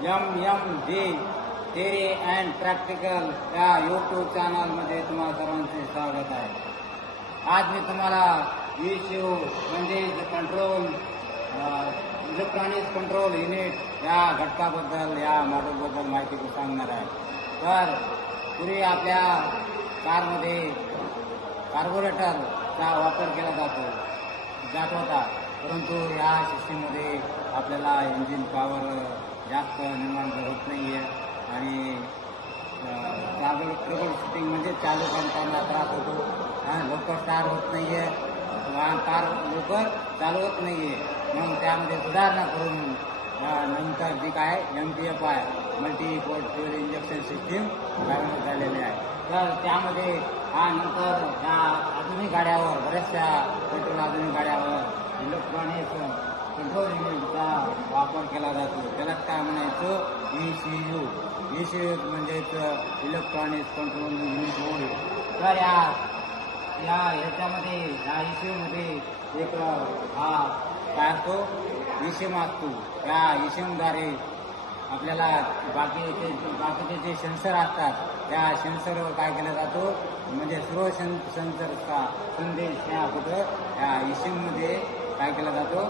MMG theory and practical या YouTube चॅनलमध्ये तुम्हाला सर्वांचे स्वागत आहे। आज मी तुम्हाला ECU म्हणजे कंट्रोल इलेक्ट्रॉनिक कंट्रोल युनिट या घटकाबद्दल या मॉडेलबद्दल माहिती सांगणार आहे। तर पूर्वी आपल्या कारमध्ये कार्बोरेटरचा वापर केला जात होता, परंतु या सिस्टीममध्ये आपल्याला इंजिन पॉवर जास्त निर्माण होत नाही आहे आणि ट्रबल शूटिंग म्हणजे चालू करताना त्रास होतो, लवकर स्टार्ट होत नाही आहे, कार लवकर चालू होत नाही आहे। मग त्यामध्ये सुधारणा करून नंतर जी काय MTF आहे, multi port fuel injection system लागू झालेली आहे। तर त्यामध्ये नंतर या आधुनिक गाड्यावर बऱ्याचशा पेट्रोल आधुनिक गाड्यावर इलेक्ट्रॉनिक कंट्रोल युनिटचा वापर केला जातो। त्याला काय म्हणायचं, ECU म्हणजेच इलेक्ट्रॉनिक कंट्रोल युनिट होय। तर ह्याच्यामध्ये या ECU मध्ये एक काय असतो, ECM असतो। या ECMद्वारे आपल्याला बाकीचे जे सेन्सर असतात त्या सेन्सरवर काय केला जातो, म्हणजे सर्व सेन्सरचा संदेश या कुठं या ECM मध्ये काय केला जातो,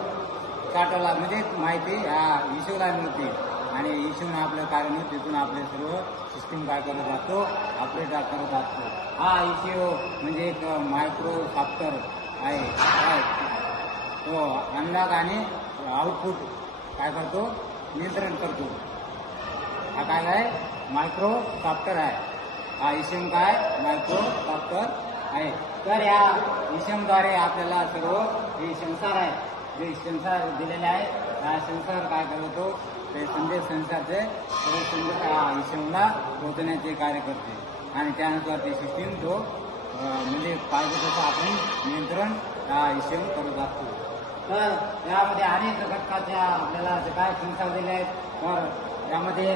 काटवला म्हणजे माहिती या ECUला मिळते आणि ECU आपलं कार्यान्वित तिथून आपले सर्व सिस्टीम काय करत जातो, ऑपरेट करत असतो। ECU म्हणजे एक मायक्रो सॉफ्टवेअर आहे, तो अंदाज आणि आउटपुट काय करतो, नियंत्रण करतो। हा काय आहे, मायक्रो सॉफ्टवेअर आहे। ECM काय मायक्रो सॉफ्टवेअर आहे। तर या ECMद्वारे आपल्याला सर्व हे सेन्सर आहे, जे सेन्सर दिलेले आहे, हा सेन्सर काय करतो, ते संदेश सेन्सरचे सर्व संदेश ECMला पोहोचण्याचे कार्य करते आणि त्यानुसार ती सिस्टीम तो म्हणजे पाहिजे तसं आपण नियंत्रण ECM करत असतो। तर यामध्ये अनेक घटकाच्या आपल्याला जे काय सेन्सर दिले आहेत, तर यामध्ये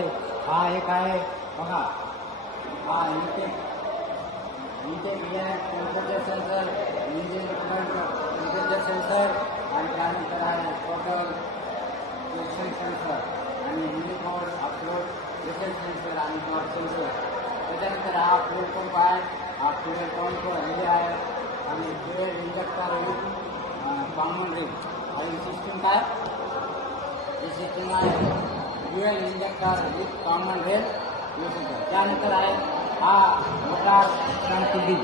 एक आहे बघा, intake temperature sensor, engine temperature sensor आणि त्यानंतर आहे टोटल प्रेशर सेन्सर आणि युनिफॉर्म अपलोड प्रेशर सेन्सर आणि टॉर्क सेन्सर। त्याच्यानंतर हा फ्युएल पंप आहे, हा फ्युएल पंप रिले आहे आणि fuel injector with common rail आणि सिस्टीम काय, ही सिस्टीम आहे fuel injector with common rail. त्यानंतर आहे हा मोटार पुली,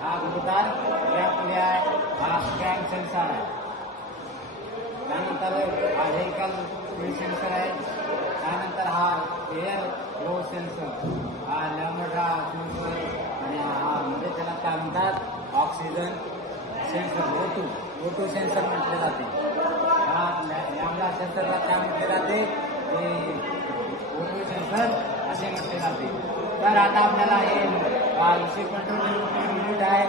हा मोटार पुली आहे, हा स्कॅन सेन्सर आहे। त्यानंतर हा व्हेकल स्पीड सेन्सर आहे। त्यानंतर हा एअर फ्लो सेन्सर, हा लॅम्बडा सेन्सर आणि हा म्हणजे त्याला काय म्हणतात, ऑक्सिजन सेन्सर, O2 सेन्सर म्हटले जाते। हा लॅम्बडा सेन्सरला काय म्हटले जाते, ते O2 सेन्सर असे म्हटले जाते। तर आता आपल्याला हे ECU कंट्रोल युनिट आहे,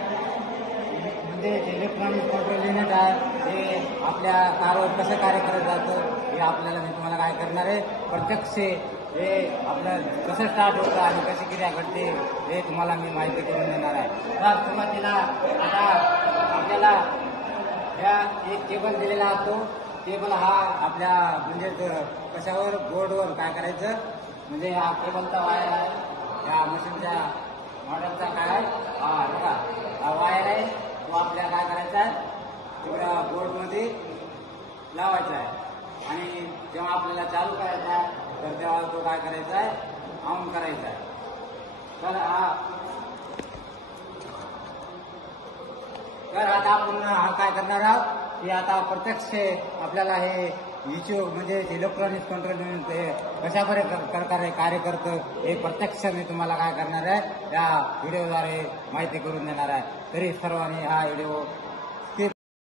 म्हणजे इलेक्ट्रॉनिक कंट्रोल युनिट आहे, हे आपल्या कारवर कसं कार्य करत जातं हे आपल्याला मी तुम्हाला काय करणार आहे, प्रत्यक्ष हे आपलं कसं स्टार्ट होतं आणि कशी क्रिया घडते हे तुम्हाला मी माहिती करून देणार आहे। तर सुरुवातीला आता आपल्याला या एक केबल दिलेला असतो, केबल हा आपल्या म्हणजे कशावर बोर्डवर काय करायचं, म्हणजे हा केबलचा वायर आहे, या मशीनच्या मॉडेलचा काय आहे, बघा हा वायर आहे, तो आपल्याला काय करायचा आहे, तेवढ्या बोर्डमध्ये लावायचा आहे आणि जेव्हा आपल्याला चालू करायचा आहे तर तेव्हा तो काय करायचा आहे, ऑन करायचा आहे। तर आता आपण काय करणार आहोत की आता प्रत्यक्ष आपल्याला हे ECU म्हणजे इलेक्ट्रॉनिक कंट्रोल युनिट कशा प्रकारे कार्य करतं हे प्रत्यक्ष मी तुम्हाला काय करणार आहे, या व्हिडिओद्वारे माहिती करून देणार आहे। तरी सर्वांनी हा व्हिडिओ